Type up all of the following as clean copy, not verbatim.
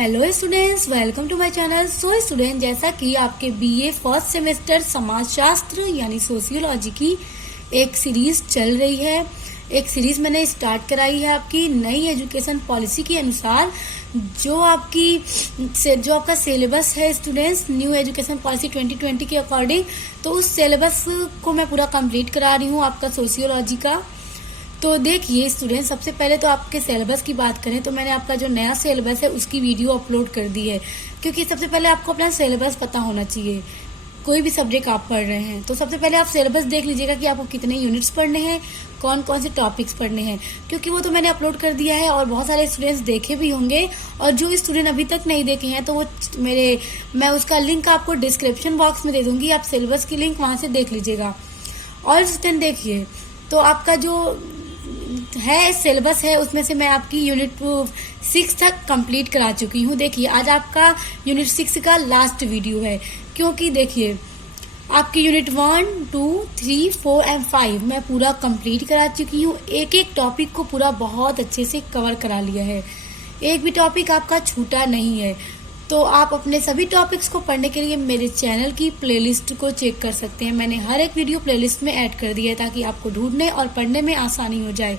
Hello students, welcome to my channel. So student, जैसा कि आपके बीए फर्स्ट सेमेस्टर समाजशास्त्र यानी सोशियोलॉजी की एक सीरीज चल रही है। एक सीरीज मैंने स्टार्ट कराई है आपकी नई एजुकेशन पॉलिसी के अनुसार। जो आपका सिलेबस है स्टूडेंट्स, न्यू एजुकेशन पॉलिसी 2020 के अकॉर्डिंग, तो उस सिलेबस को मैं पूरा कंप्लीट करा रही हूँ आपका सोशियोलॉजी का। तो देखिए स्टूडेंट, सबसे पहले तो आपके सिलेबस की बात करें तो मैंने आपका जो नया सिलेबस है उसकी वीडियो अपलोड कर दी है, क्योंकि सबसे पहले आपको अपना सिलेबस पता होना चाहिए। कोई भी सब्जेक्ट आप पढ़ रहे हैं तो सबसे पहले आप सिलेबस देख लीजिएगा कि आपको कितने यूनिट्स पढ़ने हैं, कौन कौन से टॉपिक्स पढ़ने हैं, क्योंकि वो तो मैंने अपलोड कर दिया है और बहुत सारे स्टूडेंट्स देखे भी होंगे। और जो स्टूडेंट अभी तक नहीं देखे हैं तो वो मैं उसका लिंक आपको डिस्क्रिप्शन बॉक्स में दे दूंगी, आप सिलेबस की लिंक वहां से देख लीजिएगा। और स्टूडेंट देखिए, तो आपका जो है सिलेबस है उसमें से मैं आपकी यूनिट 6 तक कंप्लीट करा चुकी हूँ। देखिए आज आपका यूनिट 6 का लास्ट वीडियो है, क्योंकि देखिए आपकी यूनिट 1, 2, 3, 4 एंड 5 मैं पूरा कंप्लीट करा चुकी हूँ। एक एक टॉपिक को पूरा बहुत अच्छे से कवर करा लिया है, एक भी टॉपिक आपका छूटा नहीं है। तो आप अपने सभी टॉपिक्स को पढ़ने के लिए मेरे चैनल की प्लेलिस्ट को चेक कर सकते हैं। मैंने हर एक वीडियो प्लेलिस्ट में ऐड कर दिया है ताकि आपको ढूंढने और पढ़ने में आसानी हो जाए।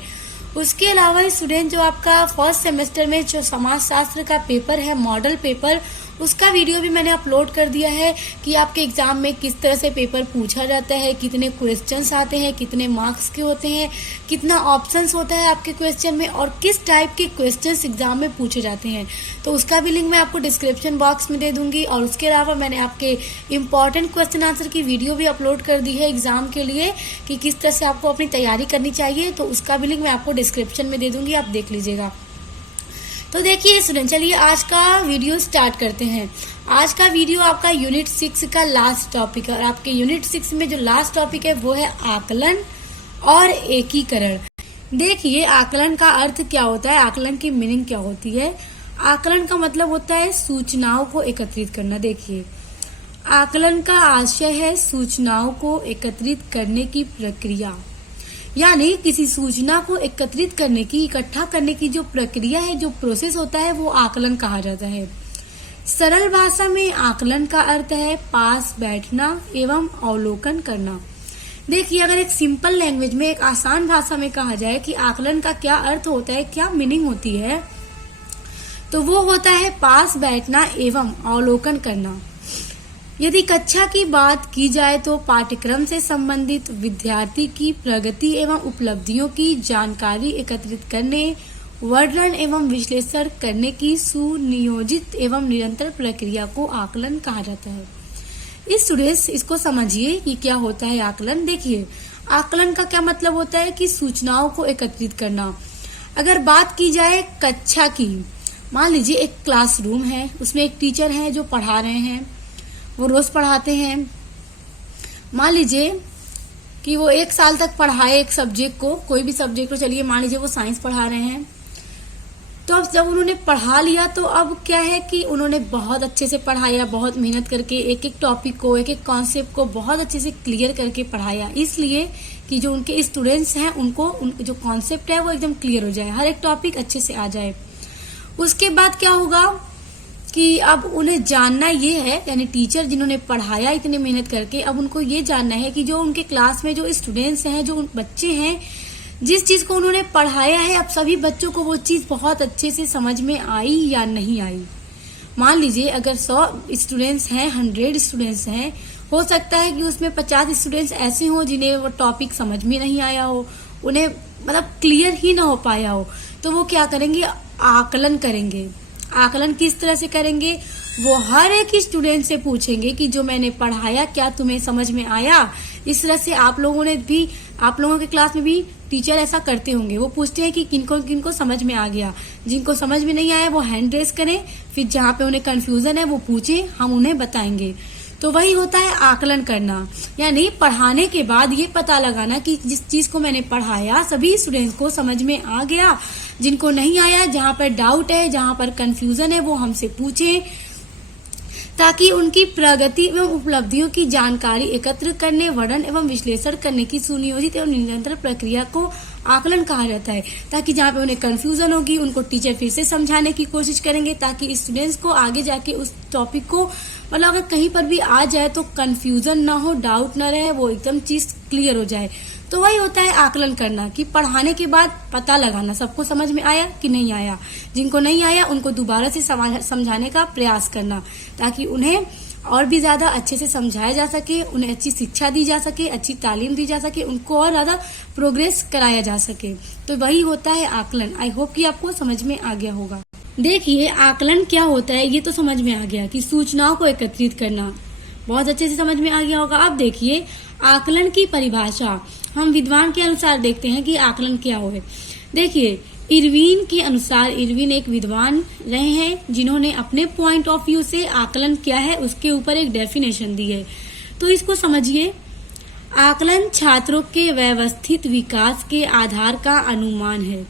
उसके अलावा स्टूडेंट, जो आपका फर्स्ट सेमेस्टर में जो समाजशास्त्र का पेपर है, मॉडल पेपर, उसका वीडियो भी मैंने अपलोड कर दिया है कि आपके एग्जाम में किस तरह से पेपर पूछा जाता है, कितने क्वेश्चंस आते हैं, कितने मार्क्स के होते हैं, कितना ऑप्शंस होता है आपके क्वेश्चन में और किस टाइप के क्वेश्चंस एग्जाम में पूछे जाते हैं। तो उसका भी लिंक मैं आपको डिस्क्रिप्शन बॉक्स में दे दूंगी। और उसके अलावा मैंने आपके इम्पॉर्टेंट क्वेश्चन आंसर की वीडियो भी अपलोड कर दी है एग्जाम के लिए कि किस तरह से आपको अपनी तैयारी करनी चाहिए। तो उसका भी लिंक मैं आपको डिस्क्रिप्शन में दे दूंगी, आप देख लीजिएगा। तो देखिए स्टूडेंट, चलिए आज का वीडियो स्टार्ट करते हैं। आज का वीडियो आपका यूनिट 6 का लास्ट टॉपिक है और आपके यूनिट 6 में जो लास्ट टॉपिक है वो है आकलन और एकीकरण। देखिए आकलन का अर्थ क्या होता है, आकलन की मीनिंग क्या होती है। आकलन का मतलब होता है सूचनाओं को एकत्रित करना। देखिए आकलन का आशय है सूचनाओं को एकत्रित करने की प्रक्रिया, यानी किसी सूचना को एकत्रित करने की, इकट्ठा करने की जो प्रक्रिया है, जो प्रोसेस होता है, वो आकलन कहा जाता है। सरल भाषा में आकलन का अर्थ है पास बैठना एवं अवलोकन करना। देखिए अगर एक सिंपल लैंग्वेज में, एक आसान भाषा में कहा जाए कि आकलन का क्या अर्थ होता है, क्या मीनिंग होती है, तो वो होता है पास बैठना एवं अवलोकन करना। यदि कक्षा की बात की जाए तो पाठ्यक्रम से संबंधित विद्यार्थी की प्रगति एवं उपलब्धियों की जानकारी एकत्रित करने, वर्णन एवं विश्लेषण करने की सुनियोजित एवं निरंतर प्रक्रिया को आकलन कहा जाता है। इस स्टूडेंट्स, इसको समझिए कि क्या होता है आकलन। देखिए आकलन का क्या मतलब होता है कि सूचनाओं को एकत्रित करना। अगर बात की जाए कक्षा की, मान लीजिए एक क्लासरूम है, उसमें एक टीचर है जो पढ़ा रहे हैं, वो रोज पढ़ाते हैं। मान लीजिए कि वो 1 साल तक पढ़ाए एक सब्जेक्ट को, कोई भी सब्जेक्ट को, चलिए मान लीजिए वो साइंस पढ़ा रहे हैं। तो अब जब उन्होंने पढ़ा लिया तो अब क्या है कि उन्होंने बहुत अच्छे से पढ़ाया, बहुत मेहनत करके एक एक टॉपिक को, एक एक कॉन्सेप्ट को बहुत अच्छे से क्लियर करके पढ़ाया, इसलिए कि जो उनके स्टूडेंट्स हैं उनको जो कॉन्सेप्ट है वो एकदम क्लियर हो जाए, हर एक टॉपिक अच्छे से आ जाए। उसके बाद क्या होगा कि अब उन्हें जानना ये है, यानी टीचर जिन्होंने पढ़ाया इतनी मेहनत करके, अब उनको ये जानना है कि जो उनके क्लास में जो स्टूडेंट्स हैं, जो बच्चे हैं, जिस चीज को उन्होंने पढ़ाया है, अब सभी बच्चों को वो चीज बहुत अच्छे से समझ में आई या नहीं आई। मान लीजिए अगर 100 स्टूडेंट्स हैं, 100 स्टूडेंट्स हैं, हो सकता है कि उसमें 50 स्टूडेंट्स ऐसे हों जिन्हें वो टॉपिक समझ में नहीं आया हो, उन्हें मतलब क्लियर ही ना हो पाया हो। तो वो क्या करेंगे, आकलन करेंगे। आकलन किस तरह से करेंगे, वो हर एक स्टूडेंट से पूछेंगे कि जो मैंने पढ़ाया क्या तुम्हें समझ में आया। इस तरह से आप लोगों के क्लास में भी टीचर ऐसा करते होंगे, वो पूछते हैं कि किनको किनको समझ में आ गया। जिनको समझ में नहीं आया वो हैंड रेस करें, फिर जहाँ पे उन्हें कंफ्यूजन है वो पूछें, हम उन्हें बताएंगे। तो वही होता है आकलन करना, यानी पढ़ाने के बाद ये पता लगाना कि जिस चीज को मैंने पढ़ाया सभी स्टूडेंट्स को समझ में आ गया, जिनको नहीं आया, जहाँ पर डाउट है, जहाँ पर कंफ्यूजन है, वो हमसे पूछें, ताकि उनकी प्रगति एवं उपलब्धियों की जानकारी एकत्र करने, वर्णन एवं विश्लेषण करने की सुनियोजित एवं निरंतर प्रक्रिया को आकलन कहा जाता है, ताकि जहाँ पे उन्हें कंफ्यूजन होगी उनको टीचर फिर से समझाने की कोशिश करेंगे, ताकि स्टूडेंट्स को आगे जाके उस टॉपिक को मतलब अगर कहीं पर भी आ जाए तो कंफ्यूजन ना हो, डाउट ना रहे, वो एकदम चीज क्लियर हो जाए। तो वही होता है आकलन करना, कि पढ़ाने के बाद पता लगाना सबको समझ में आया कि नहीं आया। जिनको नहीं आया उनको दोबारा से समझाने का प्रयास करना, ताकि उन्हें और भी ज्यादा अच्छे से समझाया जा सके, उन्हें अच्छी शिक्षा दी जा सके, अच्छी तालीम दी जा सके, उनको और ज्यादा प्रोग्रेस कराया जा सके। तो वही होता है आकलन। आई होप कि आपको समझ में आ गया होगा। देखिए आकलन क्या होता है ये तो समझ में आ गया, कि सूचनाओं को एकत्रित करना, बहुत अच्छे से समझ में आ गया होगा। अब देखिए आकलन की परिभाषा हम विद्वान के अनुसार देखते हैं कि आकलन क्या हो। देखिए इरविन के अनुसार, इरविन एक विद्वान रहे हैं जिन्होंने अपने पॉइंट ऑफ व्यू से आकलन क्या है उसके ऊपर एक डेफिनेशन दी है। तो इसको समझिए, आकलन छात्रों के व्यवस्थित विकास के आधार का अनुमान है।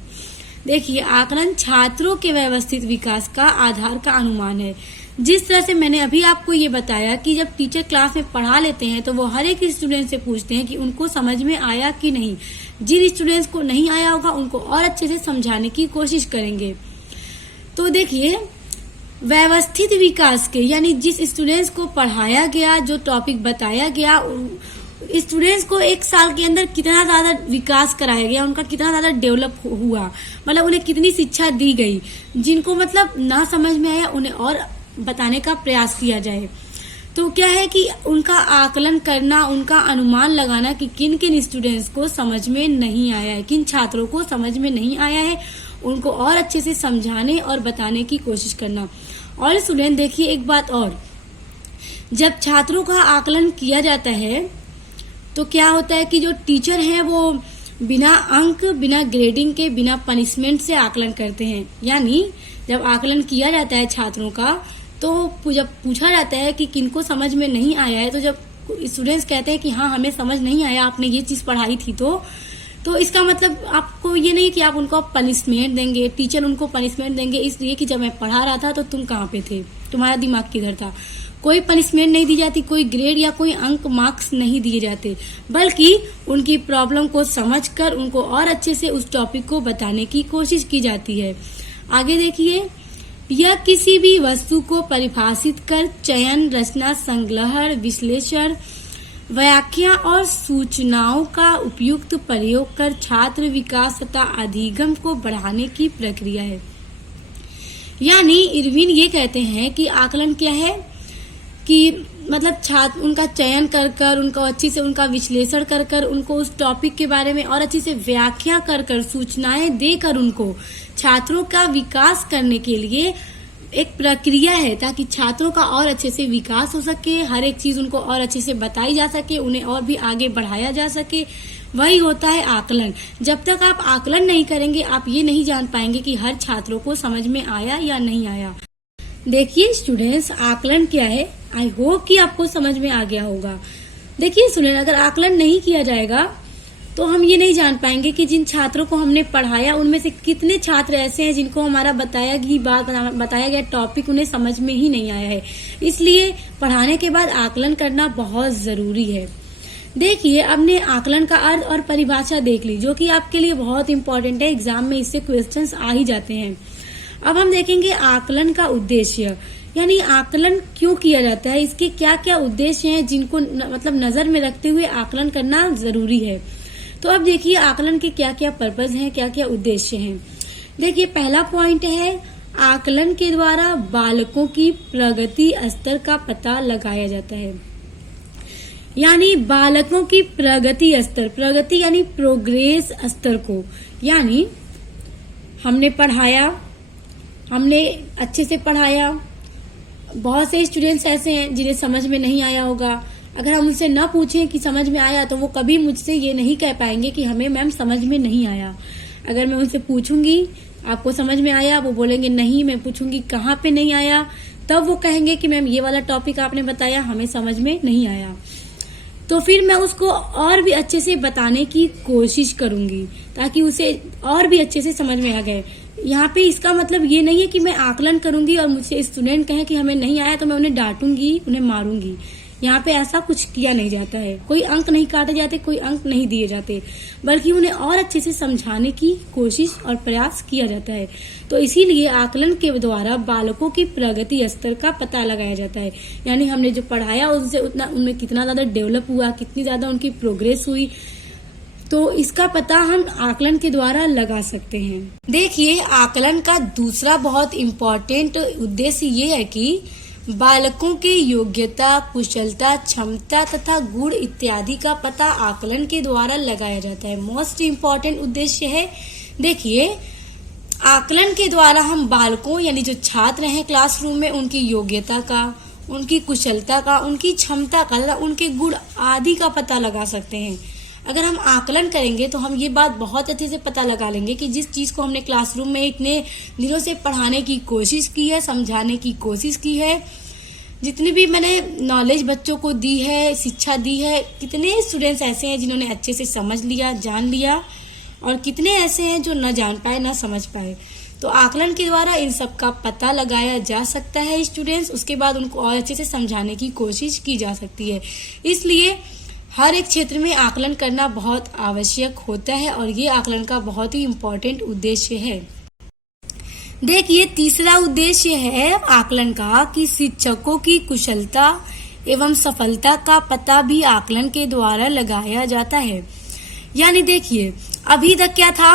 देखिए आकलन छात्रों के व्यवस्थित विकास का आधार का अनुमान है। जिस तरह से मैंने अभी आपको ये बताया कि जब टीचर क्लास में पढ़ा लेते हैं तो वो हर एक स्टूडेंट से पूछते हैं कि उनको समझ में आया कि नहीं। जिन स्टूडेंट्स को नहीं आया होगा उनको और अच्छे से समझाने की कोशिश करेंगे। तो देखिए व्यवस्थित विकास के, यानी जिस स्टूडेंट्स को पढ़ाया गया, जो टॉपिक बताया गया, स्टूडेंट्स को एक साल के अंदर कितना ज्यादा विकास कराया गया, उनका कितना ज्यादा डेवलप हुआ, मतलब उन्हें कितनी शिक्षा दी गई। जिनको मतलब ना समझ में आया उन्हें और बताने का प्रयास किया जाए। तो क्या है कि उनका आकलन करना, उनका अनुमान लगाना कि किन किन स्टूडेंट्स को समझ में नहीं आया है, किन छात्रों को समझ में नहीं आया है, उनको और अच्छे से समझाने और बताने की कोशिश करना। और स्टूडेंट देखिए एक बात और, जब छात्रों का आकलन किया जाता है तो क्या होता है कि जो टीचर हैं वो बिना अंक, बिना ग्रेडिंग के, बिना पनिशमेंट से आकलन करते हैं। यानी जब आकलन किया जाता है छात्रों का, तो जब पूछा जाता है कि किनको समझ में नहीं आया है, तो जब स्टूडेंट्स कहते हैं कि हाँ हमें समझ नहीं आया, आपने ये चीज पढ़ाई थी, तो इसका मतलब आपको ये नहीं कि आप उनको पनिशमेंट देंगे, टीचर उनको पनिशमेंट देंगे इसलिए कि जब मैं पढ़ा रहा था तो तुम कहाँ पे थे, तुम्हारा दिमाग किधर था। कोई पनिशमेंट नहीं दी जाती, कोई ग्रेड या कोई अंक, मार्क्स नहीं दिए जाते, बल्कि उनकी प्रॉब्लम को समझकर उनको और अच्छे से उस टॉपिक को बताने की कोशिश की जाती है। आगे देखिए, यह किसी भी वस्तु को परिभाषित कर चयन, रचना, संग्रहण, विश्लेषण, व्याख्या और सूचनाओं का उपयुक्त प्रयोग कर छात्र विकास तथा अधिगम को बढ़ाने की प्रक्रिया है। यानी इरविन ये कहते हैं कि आकलन क्या है कि मतलब छात्र उनका चयन कर कर, उनको अच्छी से उनका विश्लेषण कर कर, उनको उस टॉपिक के बारे में और अच्छी से व्याख्या कर कर, सूचनाएं देकर उनको छात्रों का विकास करने के लिए एक प्रक्रिया है, ताकि छात्रों का और अच्छे से विकास हो सके, हर एक चीज उनको और अच्छे से बताई जा सके, उन्हें और भी आगे बढ़ाया जा सके। वही होता है आकलन। जब तक आप आकलन नहीं करेंगे आप ये नहीं जान पाएंगे कि हर छात्रों को समझ में आया या नहीं आया। देखिए स्टूडेंट्स, आकलन क्या है, आई होप कि आपको समझ में आ गया होगा। देखिए स्टूडेंट, अगर आकलन नहीं किया जाएगा तो हम ये नहीं जान पाएंगे कि जिन छात्रों को हमने पढ़ाया उनमें से कितने छात्र ऐसे हैं जिनको हमारा बताया गया टॉपिक उन्हें समझ में ही नहीं आया है। इसलिए पढ़ाने के बाद आकलन करना बहुत जरूरी है। देखिए, हमने आकलन का अर्थ और परिभाषा देख ली, जो कि आपके लिए बहुत इंपॉर्टेंट है, एग्जाम में इससे क्वेश्चंस आ ही जाते हैं। अब हम देखेंगे आकलन का उद्देश्य, यानी आकलन क्यों किया जाता है, इसके क्या क्या उद्देश्य हैं जिनको मतलब नजर में रखते हुए आकलन करना जरूरी है। तो अब देखिए आकलन के क्या क्या पर्पज हैं, क्या क्या उद्देश्य हैं। देखिए पहला पॉइंट है, आकलन के द्वारा बालकों की प्रगति स्तर का पता लगाया जाता है। यानी बालकों की प्रगति स्तर, प्रगति यानी प्रोग्रेस स्तर को, यानी हमने पढ़ाया, हमने अच्छे से पढ़ाया, बहुत से स्टूडेंट्स ऐसे हैं जिन्हें समझ में नहीं आया होगा। अगर हम उनसे न पूछें कि समझ में आया तो वो कभी मुझसे ये नहीं कह पाएंगे कि हमें मैम समझ में नहीं आया। अगर मैं उनसे पूछूंगी आपको समझ में आया, वो बोलेंगे नहीं, मैं पूछूंगी कहाँ पे नहीं आया, तब वो कहेंगे कि मैम ये वाला टॉपिक आपने बताया हमें समझ में नहीं आया। तो फिर मैं उसको और भी अच्छे से बताने की कोशिश करूंगी ताकि उसे और भी अच्छे से समझ में आ गए। यहाँ पे इसका मतलब ये नहीं है कि मैं आकलन करूंगी और मुझसे स्टूडेंट कहें कि हमें नहीं आया तो मैं उन्हें डांटूंगी, उन्हें मारूंगी। यहाँ पे ऐसा कुछ किया नहीं जाता है, कोई अंक नहीं काटे जाते, कोई अंक नहीं दिए जाते, बल्कि उन्हें और अच्छे से समझाने की कोशिश और प्रयास किया जाता है। तो इसीलिए आकलन के द्वारा बालकों की प्रगति स्तर का पता लगाया जाता है, यानी हमने जो पढ़ाया उससे उतना उनमें कितना ज्यादा डेवलप हुआ, कितनी ज्यादा उनकी प्रोग्रेस हुई, तो इसका पता हम आकलन के द्वारा लगा सकते हैं। देखिए, आकलन का दूसरा बहुत इम्पोर्टेंट उद्देश्य ये है कि बालकों के योग्यता, कुशलता, क्षमता तथा गुण इत्यादि का पता आकलन के द्वारा लगाया जाता है। मोस्ट इम्पोर्टेंट उद्देश्य है। देखिए, आकलन के द्वारा हम बालकों यानी जो छात्र हैं क्लासरूम में, उनकी योग्यता का, उनकी कुशलता का, उनकी क्षमता का तथा उनके गुण आदि का पता लगा सकते हैं। अगर हम आकलन करेंगे तो हम ये बात बहुत अच्छे से पता लगा लेंगे कि जिस चीज को हमने क्लासरूम में इतने दिनों से पढ़ाने की कोशिश की है, समझाने की कोशिश की है, जितनी भी मैंने नॉलेज बच्चों को दी है, शिक्षा दी है, कितने स्टूडेंट्स ऐसे हैं जिन्होंने अच्छे से समझ लिया, जान लिया, और कितने ऐसे हैं जो न जान पाए, न समझ पाए। तो आकलन के द्वारा इन सब का पता लगाया जा सकता है स्टूडेंट्स। उसके बाद उनको और अच्छे से समझाने की कोशिश की जा सकती है। इसलिए हर एक क्षेत्र में आकलन करना बहुत आवश्यक होता है और ये आकलन का बहुत ही इम्पोर्टेंट उद्देश्य है। देखिए, तीसरा उद्देश्य है आकलन का कि शिक्षकों की कुशलता एवं सफलता का पता भी आकलन के द्वारा लगाया जाता है। यानी देखिए, अभी तक क्या था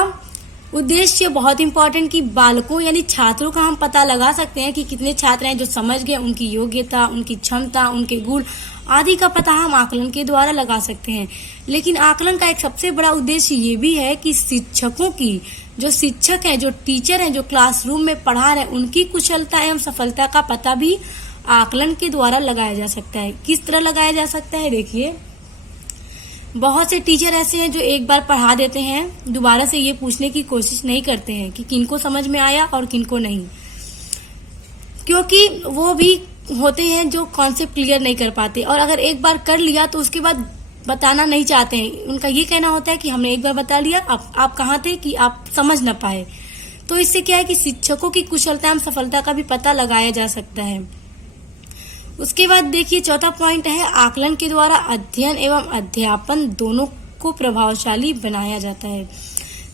उद्देश्य बहुत इम्पोर्टेंट कि बालकों यानी छात्रों का हम पता लगा सकते हैं कि कितने छात्र हैं जो समझ गए, उनकी योग्यता, उनकी क्षमता, उनके गुण आदि का पता हम आकलन के द्वारा लगा सकते हैं। लेकिन आकलन का एक सबसे बड़ा उद्देश्य ये भी है कि शिक्षकों की, जो शिक्षक हैं, जो टीचर हैं, जो क्लासरूम में पढ़ा रहे हैं, उनकी कुशलता एवं सफलता का पता भी आकलन के द्वारा लगाया जा सकता है। किस तरह लगाया जा सकता है? देखिए, बहुत से टीचर ऐसे हैं जो एक बार पढ़ा देते हैं, दोबारा से ये पूछने की कोशिश नहीं करते हैं कि किनको समझ में आया और किनको नहीं, क्योंकि वो भी होते हैं जो कॉन्सेप्ट क्लियर नहीं कर पाते, और अगर एक बार कर लिया तो उसके बाद बताना नहीं चाहते हैं। उनका ये कहना होता है कि हमने एक बार बता लिया, आप कहाँ थे कि आप समझ ना पाए। तो इससे क्या है कि शिक्षकों की कुशलता एवं सफलता का भी पता लगाया जा सकता है। उसके बाद देखिए, चौथा पॉइंट है आकलन के द्वारा अध्ययन एवं अध्यापन दोनों को प्रभावशाली बनाया जाता है।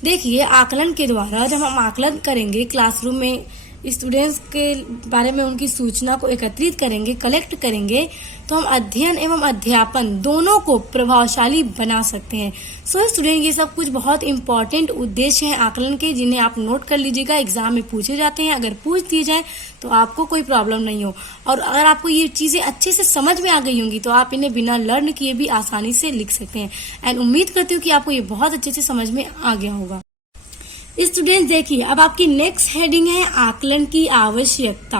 देखिए, आकलन के द्वारा जब हम आकलन करेंगे, क्लासरूम में स्टूडेंट्स के बारे में उनकी सूचना को एकत्रित करेंगे, कलेक्ट करेंगे, तो हम अध्ययन एवं अध्यापन दोनों को प्रभावशाली बना सकते हैं। सो स्टूडेंट, ये सब कुछ बहुत इंपॉर्टेंट उद्देश्य हैं आकलन के, जिन्हें आप नोट कर लीजिएगा। एग्जाम में पूछे जाते हैं, अगर पूछ दिए जाए तो आपको कोई प्रॉब्लम नहीं हो। और अगर आपको ये चीजें अच्छे से समझ में आ गई होंगी तो आप इन्हें बिना लर्न किए भी आसानी से लिख सकते हैं। एंड उम्मीद करती हूँ कि आपको ये बहुत अच्छे से समझ में आ गया होगा। स्टूडेंट्स, देखिए, अब आपकी नेक्स्ट हेडिंग है आकलन की आवश्यकता।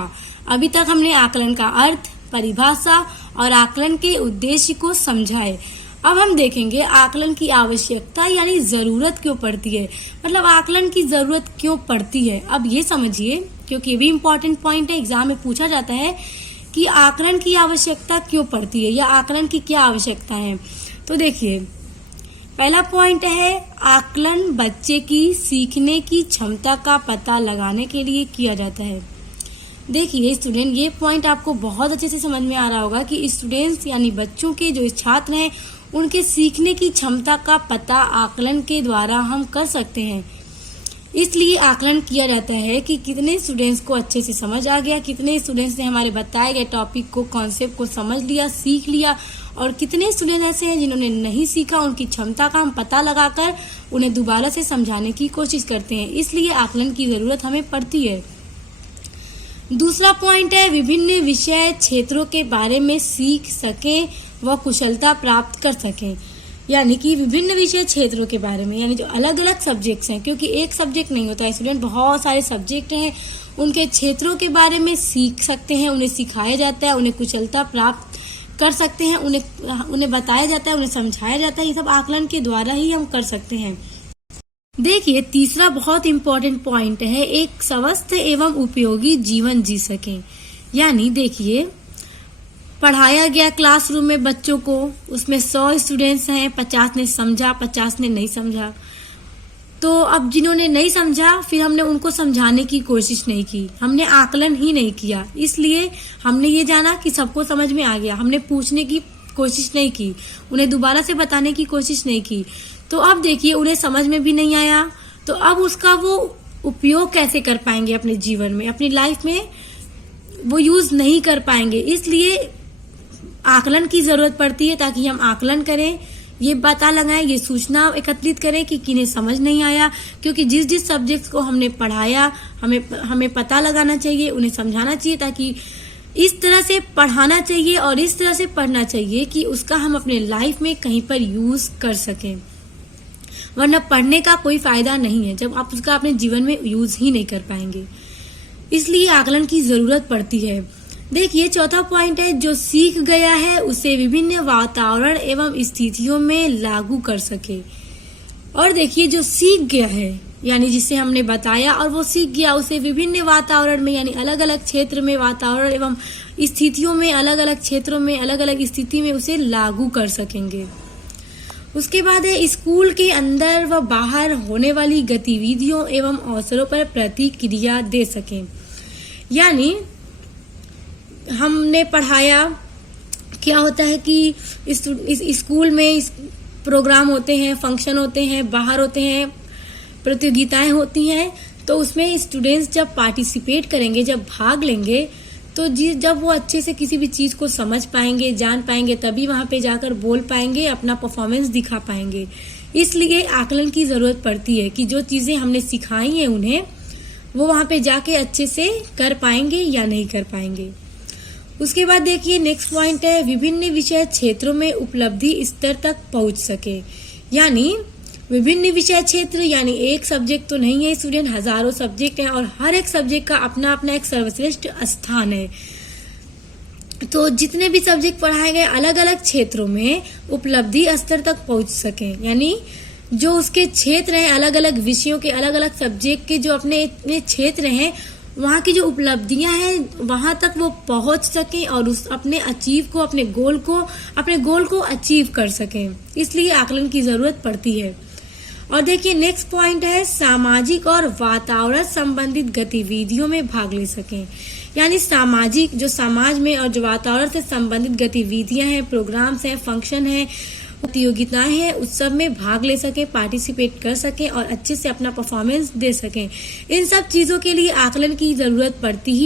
अभी तक हमने आकलन का अर्थ, परिभाषा और आकलन के उद्देश्य को समझाए। अब हम देखेंगे आकलन की आवश्यकता यानी जरूरत क्यों पड़ती है, मतलब आकलन की जरूरत क्यों पड़ती है। अब ये समझिए, क्योंकि ये भी इम्पोर्टेंट पॉइंट है, एग्जाम में पूछा जाता है कि आकलन की आवश्यकता क्यों पड़ती है या आकलन की क्या आवश्यकता है। तो देखिए, पहला पॉइंट है आकलन बच्चे की सीखने की क्षमता का पता लगाने के लिए किया जाता है। देखिए स्टूडेंट, ये पॉइंट आपको बहुत अच्छे से समझ में आ रहा होगा कि स्टूडेंट्स यानी बच्चों के जो छात्र हैं उनके सीखने की क्षमता का पता आकलन के द्वारा हम कर सकते हैं। इसलिए आकलन किया जाता है कि कितने स्टूडेंट्स को अच्छे से समझ आ गया, कितने स्टूडेंट्स ने हमारे बताए गए टॉपिक को, कॉन्सेप्ट को समझ लिया, सीख लिया, और कितने स्टूडेंट ऐसे हैं जिन्होंने नहीं सीखा। उनकी क्षमता का हम पता लगाकर उन्हें दोबारा से समझाने की कोशिश करते हैं। इसलिए आकलन की जरूरत हमें पड़ती है। दूसरा पॉइंट है विभिन्न विषय क्षेत्रों के बारे में सीख सकें व कुशलता प्राप्त कर सकें। यानी कि विभिन्न विषय क्षेत्रों के बारे में, यानी जो अलग अलग सब्जेक्ट्स हैं, क्योंकि एक सब्जेक्ट नहीं होता है स्टूडेंट, बहुत सारे सब्जेक्ट हैं, उनके क्षेत्रों के बारे में सीख सकते हैं, उन्हें सिखाया जाता है, उन्हें कुशलता प्राप्त कर सकते हैं, उन्हें बताया जाता है, उन्हें समझाया जाता है। ये सब आकलन के द्वारा ही हम कर सकते हैं। देखिए, तीसरा बहुत इम्पोर्टेंट पॉइंट है एक स्वस्थ एवं उपयोगी जीवन जी सके। यानी देखिए, पढ़ाया गया क्लासरूम में बच्चों को, उसमें 100 स्टूडेंट्स हैं, 50 ने समझा, 50 ने नहीं समझा। तो अब जिन्होंने नहीं समझा, फिर हमने उनको समझाने की कोशिश नहीं की, हमने आकलन ही नहीं किया। इसलिए हमने ये जाना कि सबको समझ में आ गया, हमने पूछने की कोशिश नहीं की, उन्हें दोबारा से बताने की कोशिश नहीं की। तो अब देखिए उन्हें समझ में भी नहीं आया, तो अब उसका वो उपयोग कैसे कर पाएंगे अपने जीवन में, अपनी लाइफ में वो यूज नहीं कर पाएंगे। इसलिए आकलन की जरूरत पड़ती है, ताकि हम आकलन करें, ये पता लगाएं, ये सूचना एकत्रित करें कि किन्हें समझ नहीं आया। क्योंकि जिस जिस सब्जेक्ट को हमने पढ़ाया, हमें पता लगाना चाहिए, उन्हें समझाना चाहिए, ताकि इस तरह से पढ़ाना चाहिए और इस तरह से पढ़ना चाहिए कि उसका हम अपने लाइफ में कहीं पर यूज कर सकें। वरना पढ़ने का कोई फायदा नहीं है जब आप उसका अपने जीवन में यूज ही नहीं कर पाएंगे। इसलिए आकलन की जरूरत पड़ती है। देखिए चौथा पॉइंट है, जो सीख गया है उसे विभिन्न वातावरण एवं स्थितियों में लागू कर सके। और देखिए जो सीख गया है, यानी जिसे हमने बताया और वो सीख गया, उसे विभिन्न वातावरण में, यानी अलग अलग क्षेत्र में, वातावरण एवं स्थितियों में, अलग अलग क्षेत्रों में, अलग अलग स्थिति में उसे लागू कर सकेंगे। उसके बाद है, स्कूल के अंदर व बाहर होने वाली गतिविधियों एवं अवसरों पर प्रतिक्रिया दे सकें। यानी हमने पढ़ाया, क्या होता है कि इस स्कूल में प्रोग्राम होते हैं, फंक्शन होते हैं, बाहर होते हैं, प्रतियोगिताएं होती हैं, तो उसमें स्टूडेंट्स जब पार्टिसिपेट करेंगे, जब भाग लेंगे, तो जब वो अच्छे से किसी भी चीज को समझ पाएंगे, जान पाएंगे, तभी वहां पे जाकर बोल पाएंगे, अपना परफॉर्मेंस दिखा पाएंगे। इसलिए आकलन की जरूरत पड़ती है कि जो चीजें हमने सिखाई हैं उन्हें, वो वहां पे जाके अच्छे से कर पाएंगे या नहीं कर पाएंगे। उसके बाद देखिए नेक्स्ट पॉइंट है, विभिन्न विषय क्षेत्रों में उपलब्धि स्तर तक पहुंच सके। यानी विभिन्न विषय क्षेत्र, यानी एक सब्जेक्ट तो नहीं है स्टूडेंट, हजारों सब्जेक्ट हैं और हर एक सब्जेक्ट का अपना अपना एक सर्वश्रेष्ठ स्थान है। तो जितने भी सब्जेक्ट पढ़ाए गए अलग अलग क्षेत्रों में उपलब्धि स्तर तक पहुंच सके, यानी जो उसके क्षेत्र हैं, अलग अलग विषयों के, अलग अलग सब्जेक्ट के जो अपने क्षेत्र हैं, वहाँ की जो उपलब्धियां हैं वहां तक वो पहुंच सकें और उस अपने गोल को अचीव कर सकें। इसलिए आकलन की जरूरत पड़ती है। और देखिए नेक्स्ट पॉइंट है, सामाजिक और वातावरण संबंधित गतिविधियों में भाग ले सकें। यानी सामाजिक, जो समाज में और जो वातावरण से संबंधित गतिविधियां हैं, प्रोग्राम्स हैं, फंक्शन हैं, प्रतियोगिताएं हैं, उस सब में भाग ले सकें, पार्टिसिपेट कर सकें और अच्छे से अपना परफॉर्मेंस दे सकें। इन सब चीजों के लिए आकलन की जरूरत पड़ती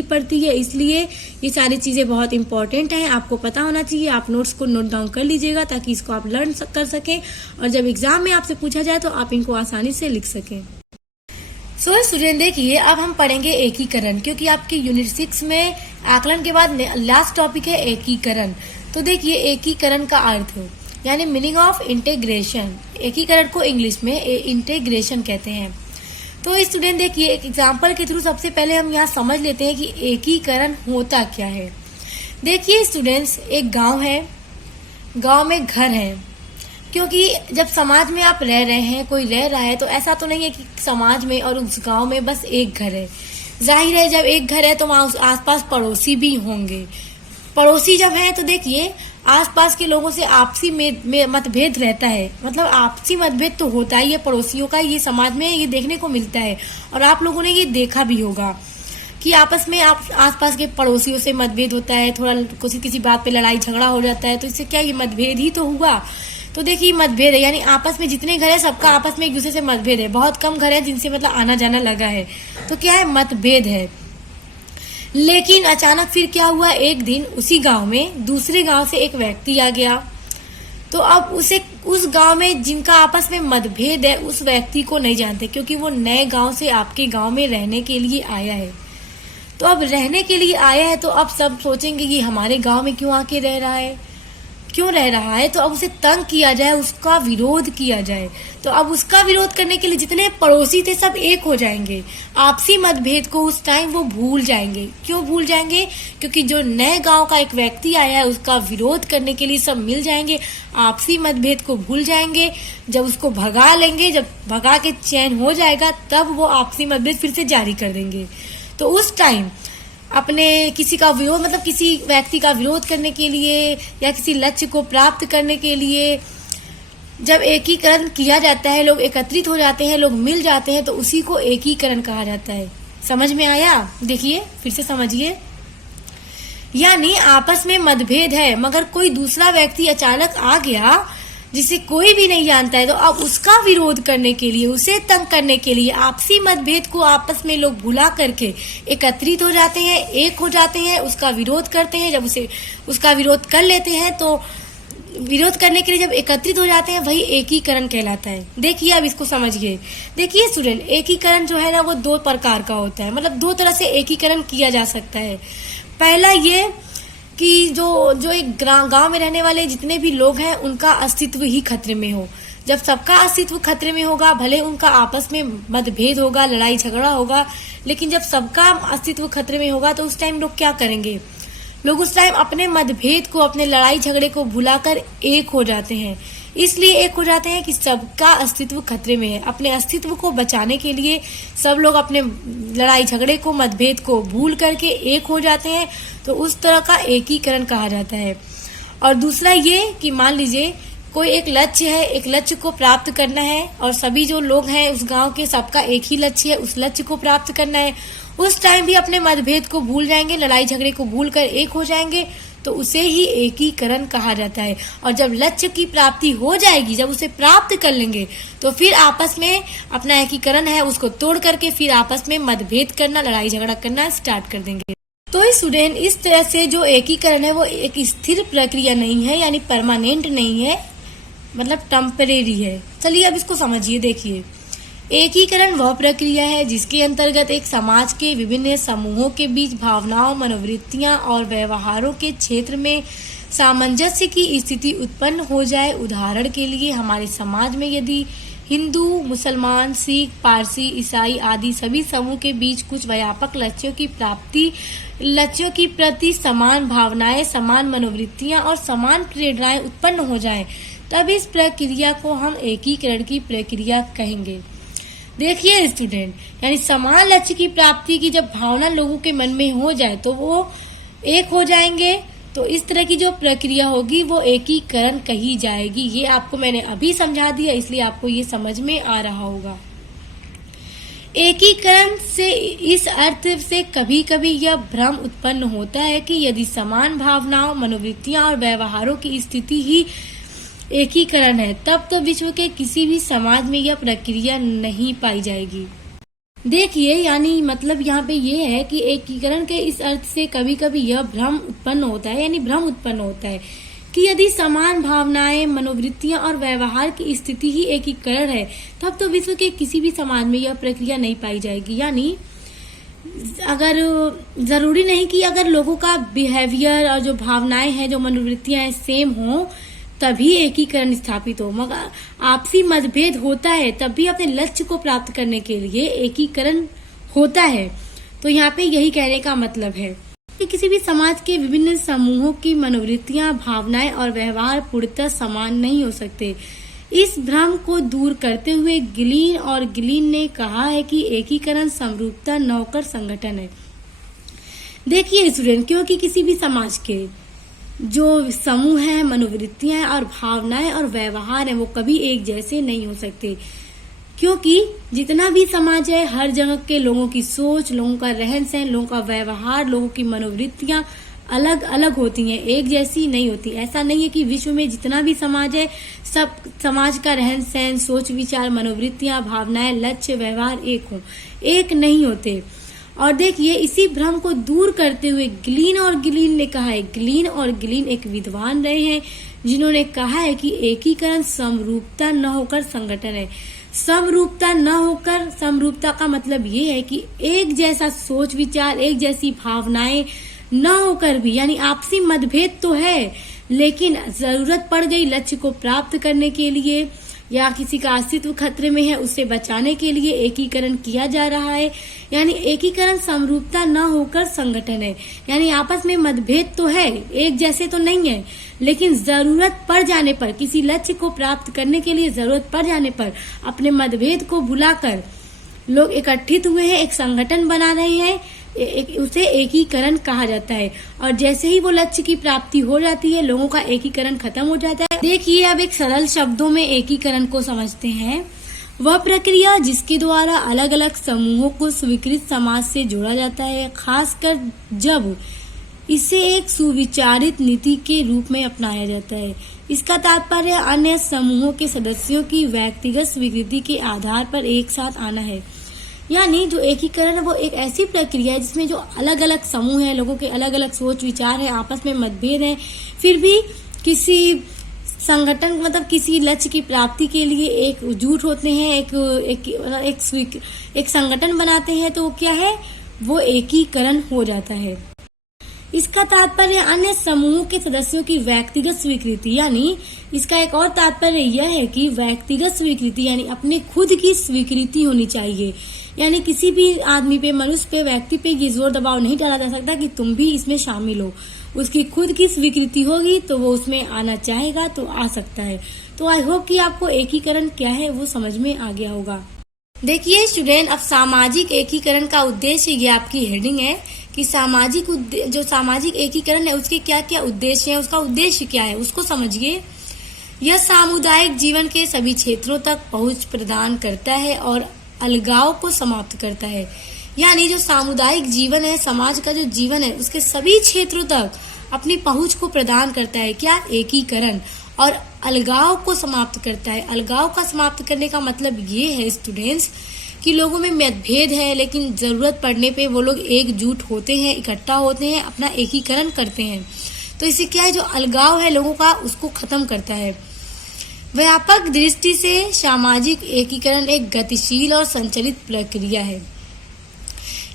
है। इसलिए ये सारी चीजें बहुत इंपॉर्टेंट हैं, आपको पता होना चाहिए। आप नोट्स को नोट डाउन कर लीजिएगा ताकि इसको आप लर्न कर सकें और जब एग्जाम में आपसे पूछा जाए तो आप इनको आसानी से लिख सकें। सो स्टूडेंट देखिए, अब हम पढ़ेंगे एकीकरण, क्योंकि आपके यूनिट 6 में आकलन के बाद लास्ट टॉपिक है एकीकरण। तो देखिए एकीकरण का अर्थ, यानी मीनिंग ऑफ इंटीग्रेशन। एकीकरण को इंग्लिश में इंटीग्रेशन कहते हैं। तो स्टूडेंट देखिए एक एग्जांपल के थ्रू सबसे पहले हम यहाँ समझ लेते हैं कि एकीकरण होता क्या है। देखिए स्टूडेंट्स, एक गांव है, गांव में घर है, क्योंकि जब समाज में आप रह रहे हैं, कोई रह रहा है, तो ऐसा तो नहीं है कि समाज में और उस गांव में बस एक घर है। जाहिर है जब एक घर है तो वहाँ आसपास पड़ोसी भी होंगे। पड़ोसी जब हैं तो देखिए आसपास के लोगों से आपसी मतभेद रहता है, मतलब आपसी मतभेद तो होता ही है पड़ोसियों का, ये समाज में ये देखने को मिलता है। और आप लोगों ने ये देखा भी होगा कि आपस में आप आसपास के पड़ोसियों से मतभेद होता है, थोड़ा किसी बात पे लड़ाई झगड़ा हो जाता है, तो इससे क्या ये मतभेद ही तो हुआ। तो देखिए मतभेद है, यानी आपस में जितने घर है सबका आपस में एक दूसरे से मतभेद है। बहुत कम घर है जिनसे मतलब आना जाना लगा है, तो क्या है, मतभेद है। लेकिन अचानक फिर क्या हुआ, एक दिन उसी गांव में दूसरे गांव से एक व्यक्ति आ गया। तो अब उस गांव में जिनका आपस में मतभेद है उस व्यक्ति को नहीं जानते, क्योंकि वो नए गांव से आपके गांव में रहने के लिए आया है। तो अब रहने के लिए आया है तो अब सब सोचेंगे कि हमारे गांव में क्यों आके रह रहा है, क्यों रह रहा है, तो अब उसे तंग किया जाए, उसका विरोध किया जाए। तो अब उसका विरोध करने के लिए जितने पड़ोसी थे सब एक हो जाएंगे। आपसी मतभेद को उस टाइम वो भूल जाएंगे। क्यों भूल जाएंगे, क्योंकि जो नए गांव का एक व्यक्ति आया है उसका विरोध करने के लिए सब मिल जाएंगे, आपसी मतभेद को भूल जाएंगे। जब उसको भगा लेंगे, जब भगा के चैन हो जाएगा, तब वो आपसी मतभेद फिर से जारी कर देंगे। तो उस टाइम अपने किसी का विरोध, मतलब किसी व्यक्ति का विरोध करने के लिए या किसी लक्ष्य को प्राप्त करने के लिए जब एकीकरण किया जाता है, लोग एकत्रित हो जाते हैं, लोग मिल जाते हैं, तो उसी को एकीकरण कहा जाता है। समझ में आया? देखिए फिर से समझिए। यानी आपस में मतभेद है, मगर कोई दूसरा व्यक्ति अचानक आ गया जिसे कोई भी नहीं जानता है, तो अब उसका विरोध करने के लिए, उसे तंग करने के लिए आपसी मतभेद को आपस में लोग भुला करके एकत्रित हो जाते हैं, एक हो जाते हैं, उसका विरोध करते हैं। जब उसका विरोध कर लेते हैं, तो विरोध करने के लिए जब एकत्रित हो जाते हैं, वही एकीकरण कहलाता है। देखिए अब इसको समझिए। देखिए स्टूडेंट, एकीकरण जो है ना, वो 2 प्रकार का होता है, मतलब 2 तरह से एकीकरण किया जा सकता है। पहला ये कि जो एक गांव में रहने वाले जितने भी लोग हैं, उनका अस्तित्व ही खतरे में हो। जब सबका अस्तित्व खतरे में होगा, भले उनका आपस में मतभेद होगा, लड़ाई झगड़ा होगा, लेकिन जब सबका अस्तित्व खतरे में होगा, तो उस टाइम लोग क्या करेंगे? लोग उस टाइम अपने मतभेद को, अपने लड़ाई झगड़े को भुलाकर एक हो जाते हैं। इसलिए एक हो जाते हैं कि सबका अस्तित्व खतरे में है। अपने अस्तित्व को बचाने के लिए सब लोग अपने लड़ाई झगड़े को, मतभेद को भूल करके एक हो जाते हैं, तो उस तरह का एकीकरण कहा जाता है। और दूसरा ये कि मान लीजिए कोई एक लक्ष्य है, एक लक्ष्य को प्राप्त करना है, और सभी जो लोग हैं उस गांव के, सबका एक ही लक्ष्य है, उस लक्ष्य को प्राप्त करना है। उस टाइम भी अपने मतभेद को भूल जाएंगे, लड़ाई झगड़े को भूल कर एक हो जाएंगे, तो उसे ही एकीकरण कहा जाता है। और जब लक्ष्य की प्राप्ति हो जाएगी, जब उसे प्राप्त कर लेंगे, तो फिर आपस में अपना एकीकरण है उसको तोड़ करके फिर आपस में मतभेद करना, लड़ाई झगड़ा करना स्टार्ट कर देंगे। तो स्टूडेंट, इस तरह से जो एकीकरण है वो एक स्थिर प्रक्रिया नहीं है, यानी परमानेंट नहीं है, मतलब टेम्परेरी है। चलिए अब इसको समझिए। देखिए, एकीकरण वह प्रक्रिया है जिसके अंतर्गत एक समाज के विभिन्न समूहों के बीच भावनाओं, मनोवृत्तियां और व्यवहारों के क्षेत्र में सामंजस्य की स्थिति उत्पन्न हो जाए। उदाहरण के लिए हमारे समाज में यदि हिंदू, मुसलमान, सिख, पारसी, ईसाई आदि सभी समूह के बीच कुछ व्यापक लक्ष्यों की प्रति समान भावनाएं, समान मनोवृत्तियां और समान प्रेरणाएं उत्पन्न हो जाएं, तब इस प्रक्रिया को हम एकीकरण की प्रक्रिया कहेंगे। देखिए स्टूडेंट, यानी समान लक्ष्य की प्राप्ति की जब भावना लोगों के मन में हो जाए, तो वो एक हो जाएंगे। तो इस तरह की जो प्रक्रिया होगी वो एकीकरण कही जाएगी। ये आपको मैंने अभी समझा दिया, इसलिए आपको ये समझ में आ रहा होगा। एकीकरण से इस अर्थ से कभी कभी यह भ्रम उत्पन्न होता है कि यदि समान भावनाओं, मनोवृत्तियां और व्यवहारों की स्थिति ही एकीकरण है, तब तो विश्व के किसी भी समाज में यह प्रक्रिया नहीं पाई जाएगी। देखिए, यानी मतलब यहाँ पे ये है कि एकीकरण के इस अर्थ से कभी कभी यह भ्रम उत्पन्न होता है, यानी भ्रम उत्पन्न होता है कि यदि समान भावनाएं, मनोवृत्तियां और व्यवहार की स्थिति ही एकीकरण है, तब तो विश्व के किसी भी समाज में यह प्रक्रिया नहीं पाई जाएगी। यानी अगर जरूरी नहीं कि अगर लोगों का बिहेवियर और जो भावनाएं हैं, जो मनोवृत्तियां हैं, सेम हो तभी एकीकरण स्थापित हो, मगर आपसी मतभेद होता है तब भी अपने लक्ष्य को प्राप्त करने के लिए एकीकरण होता है। तो यहाँ पे यही कहने का मतलब है कि किसी भी समाज के विभिन्न समूहों की मनोवृत्तियां, भावनाएं और व्यवहार पूर्णतः समान नहीं हो सकते। इस भ्रम को दूर करते हुए गिलीन ने कहा है कि एकीकरण समरूपता न होकर संगठन है। देखिए स्टूडेंट, क्योंकि किसी भी समाज के जो समूह है, मनोवृत्तियां और भावनाएं और व्यवहार हैं, वो कभी एक जैसे नहीं हो सकते, क्योंकि जितना भी समाज है, हर जगह के लोगों की सोच, लोगों का रहन सहन, लोगों का व्यवहार, लोगों की मनोवृत्तियां अलग अलग होती हैं, एक जैसी नहीं होती। ऐसा नहीं है कि विश्व में जितना भी समाज है, सब समाज का रहन सहन, सोच विचार, मनोवृत्तियां, भावनाएं, लक्ष्य, व्यवहार एक हो, एक नहीं होते। और देखिए, इसी भ्रम को दूर करते हुए गिलीन ने कहा है, गिलीन एक विद्वान रहे हैं जिन्होंने कहा है कि एकीकरण समरूपता न होकर संगठन है। समरूपता का मतलब ये है कि एक जैसा सोच विचार, एक जैसी भावनाएं न होकर भी, यानी आपसी मतभेद तो है, लेकिन जरूरत पड़ गई लक्ष्य को प्राप्त करने के लिए या किसी का अस्तित्व खतरे में है, उसे बचाने के लिए एकीकरण किया जा रहा है। यानी एकीकरण समरूपता न होकर संगठन है, यानी आपस में मतभेद तो है, एक जैसे तो नहीं है, लेकिन जरूरत पड़ जाने पर, किसी लक्ष्य को प्राप्त करने के लिए जरूरत पड़ जाने पर अपने मतभेद को भुलाकर लोग एकत्रित हुए हैं, एक संगठन बना रहे हैं, उसे एकीकरण कहा जाता है। और जैसे ही वो लक्ष्य की प्राप्ति हो जाती है, लोगों का एकीकरण खत्म हो जाता है। देखिए, अब एक सरल शब्दों में एकीकरण को समझते हैं। वह प्रक्रिया जिसके द्वारा अलग अलग समूहों को स्वीकृत समाज से जोड़ा जाता है, खासकर जब इसे एक सुविचारित नीति के रूप में अपनाया जाता है। इसका तात्पर्य अन्य समूहों के सदस्यों की व्यक्तिगत स्वीकृति के आधार पर एक साथ आना है। यानी जो एकीकरण है वो एक ऐसी प्रक्रिया है जिसमें जो अलग अलग समूह है, लोगों के अलग अलग सोच विचार है, आपस में मतभेद है, फिर भी किसी संगठन मतलब किसी लक्ष्य की प्राप्ति के लिए एकजुट होते हैं, एक संगठन बनाते हैं, तो क्या है, वो एकीकरण हो जाता है। इसका तात्पर्य अन्य समूहों के सदस्यों की व्यक्तिगत स्वीकृति, यानी इसका एक और तात्पर्य यह है कि व्यक्तिगत स्वीकृति यानी अपने खुद की स्वीकृति होनी चाहिए। यानी किसी भी आदमी पे, मनुष्य पे, व्यक्ति पे ये जोर दबाव नहीं डाला जा सकता कि तुम भी इसमें शामिल हो। उसकी खुद की स्वीकृति होगी तो वो उसमें आना चाहेगा तो आ सकता है। तो आई होप कि आपको एकीकरण क्या है वो समझ में आ गया होगा। देखिए स्टूडेंट, अब सामाजिक एकीकरण का उद्देश्य, ये आपकी हेडिंग है कि जो सामाजिक एकीकरण है उसके क्या क्या उद्देश्य है, उसका उद्देश्य क्या है उसको समझिए। यह सामुदायिक जीवन के सभी क्षेत्रों तक पहुंच प्रदान करता है और अलगाव को समाप्त करता है। यानी जो सामुदायिक जीवन है, समाज का जो जीवन है, उसके सभी क्षेत्रों तक अपनी पहुंच को प्रदान करता है। क्या? एकीकरण। और अलगाव को समाप्त करता है। अलगाव का समाप्त करने का मतलब ये है स्टूडेंट्स कि लोगों में मतभेद है, लेकिन जरूरत पड़ने पे वो लोग एकजुट होते हैं, इकट्ठा होते हैं, अपना एकीकरण करते हैं। तो इससे क्या है, जो अलगाव है लोगों का, उसको खत्म करता है। व्यापक दृष्टि से सामाजिक एकीकरण एक गतिशील और संचालित प्रक्रिया है।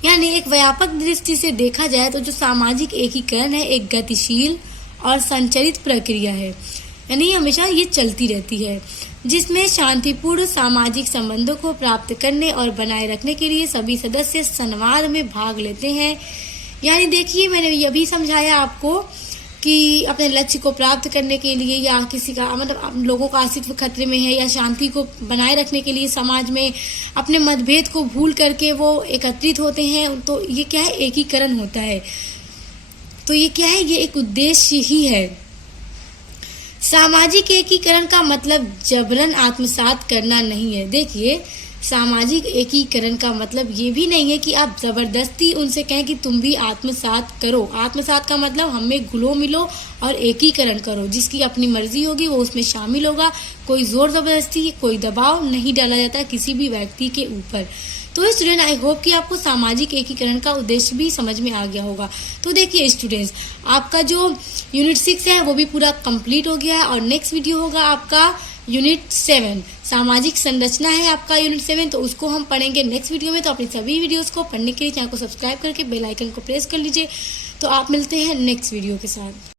यानी एक व्यापक दृष्टि से देखा जाए तो जो सामाजिक एकीकरण है एक गतिशील और संचालित प्रक्रिया है। यानी हमेशा ये चलती रहती है, जिसमें शांतिपूर्ण सामाजिक संबंधों को प्राप्त करने और बनाए रखने के लिए सभी सदस्य संवाद में भाग लेते हैं। यानी देखिए, मैंने ये भी समझाया आपको कि अपने लक्ष्य को प्राप्त करने के लिए या किसी का मतलब लोगों का अस्तित्व खतरे में है या शांति को बनाए रखने के लिए समाज में अपने मतभेद को भूल करके वो एकत्रित होते हैं, तो ये क्या है, एकीकरण होता है। तो ये क्या है, ये एक उद्देश्य ही है। सामाजिक एकीकरण का मतलब जबरन आत्मसात करना नहीं है। देखिए, सामाजिक एकीकरण का मतलब ये भी नहीं है कि आप जबरदस्ती उनसे कहें कि तुम भी आत्मसात करो। आत्मसात का मतलब हमें घुलो मिलो और एकीकरण करो, जिसकी अपनी मर्जी होगी वो उसमें शामिल होगा। कोई जोर जबरदस्ती, कोई दबाव नहीं डाला जाता किसी भी व्यक्ति के ऊपर। तो स्टूडेंट, आई होप कि आपको सामाजिक एकीकरण का उद्देश्य भी समझ में आ गया होगा। तो देखिए स्टूडेंट्स, आपका जो यूनिट 6 है वो भी पूरा कंप्लीट हो गया है और नेक्स्ट वीडियो होगा आपका यूनिट 7, सामाजिक संरचना है आपका यूनिट 7, तो उसको हम पढ़ेंगे नेक्स्ट वीडियो में। तो अपनी सभी वीडियोस को पढ़ने के लिए चैनल को सब्सक्राइब करके बेल आइकन को प्रेस कर लीजिए। तो आप मिलते हैं नेक्स्ट वीडियो के साथ।